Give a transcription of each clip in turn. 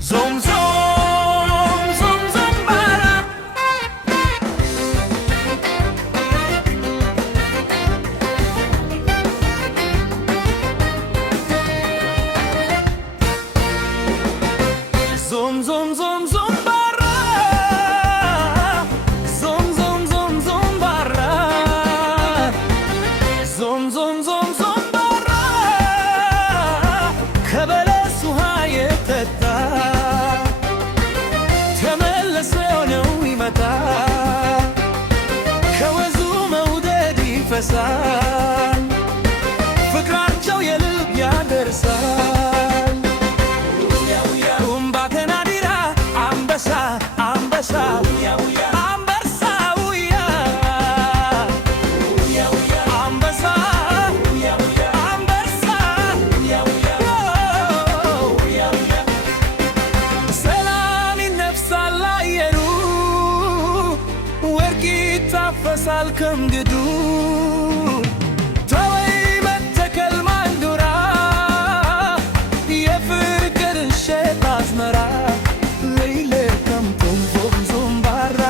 ዞም ዞም ዞም ዞምባራ ዞም ዞም ዞም ዞምባራ ዞም ዞም ዞም ዞምባራ ዞም ዞም ዞም ዞምባራ ከበለስ ውሃ የጠጣ ተመለሰ ነው ይመጣ ከወዙ መውደድ ይፈሳል ፍቅራቸው የልብ ያደርሳል ኡምባተና ዲራ አንበሳ አንበሳ አንበሳ ውያ አንበሳ አንበሳ ሰላም ይነፍሳል አየሩ ወርቅ ይታፈሳል ከምድዱ ተወይ መተከል ማንዱራ የፍቅር እሸት አዝመራ ሌይሌ ከምቶም ዞም ዞምባራ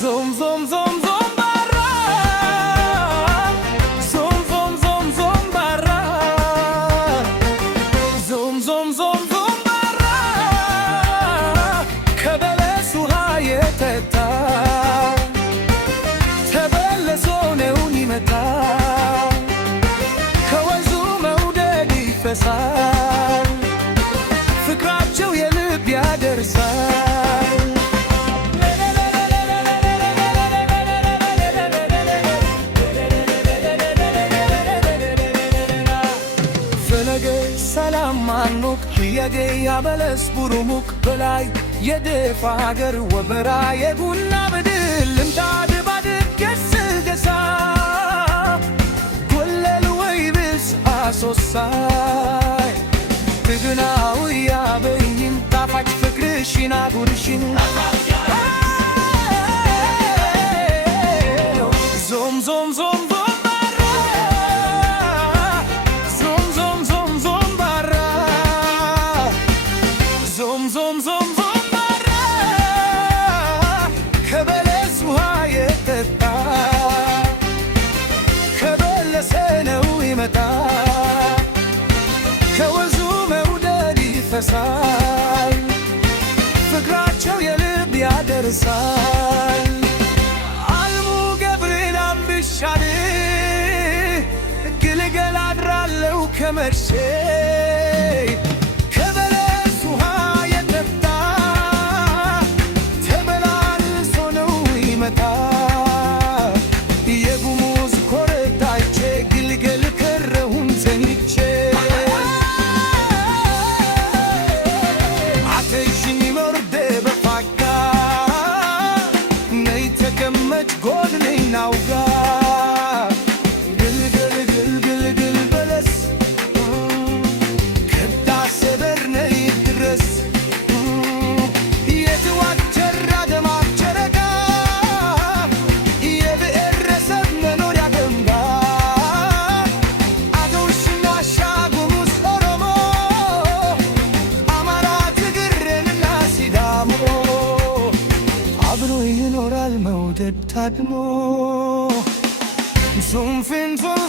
ዞም ዞም ዞም ዞምባራ ዞም ዞም ዞም ዞምባራ ዞም ዞም ዞም ዞምባራ ከበለስ ውሃ የጠጣ ተበለሶ ነው ይመጣ ከወንዙ መውደድ ይፈሳል ፍቅራቸው የልብ ያደርሳል ፈለገ ሰላም ማኖክ የጌ ያበለስ ቡሩሙክ በላይ የደፋ ሀገር ወበራ የቡና ብድል ልምጣድ ባድግ ገስገሳ ኮለል ወይብስ አሶሳይ ትግናው ያበይኝ ጣፋጭ ፍቅርሽን አጉርሽን ዞም ዞም ዞም ዞምባራ ዞም ዞም ዞም ዞምባራ ዞም ዞም ዞም ዞምባራ ከበለስ ውሃ የጠጣ ከበለሰ ነው ይመጣ ከወዙ መውደድ ይፈሳል ፍቅራቸው የልብ ያደርሳል አልሙ ገብርን አምብሻል ግልገል አድራለው ከመርሴ ከበለስ ውሃ የጠጣ ተመላልሶ ነው ይመጣ የጉሙዝ ኮረታቼ ግልገል ከረሁን ዘንቼ አተሽኝ መርደ በፋካ ነይ ተቀመጭ ጎድነኝ ናውጋ ግልገል ግልግል ግል በለስ ከዳሴ በር ነይ ድረስ የትዋቸራ ደማቅ ጨረቃ የብሔረሰብ መኖሪያ ገንባ አገው ሽናሻ ጉሙዝ ኦሮሞ አማራ ትግሬንና ሲዳሞ አብሮ ይኖራል መውደድ ታድሞ ዞምፊን ዞም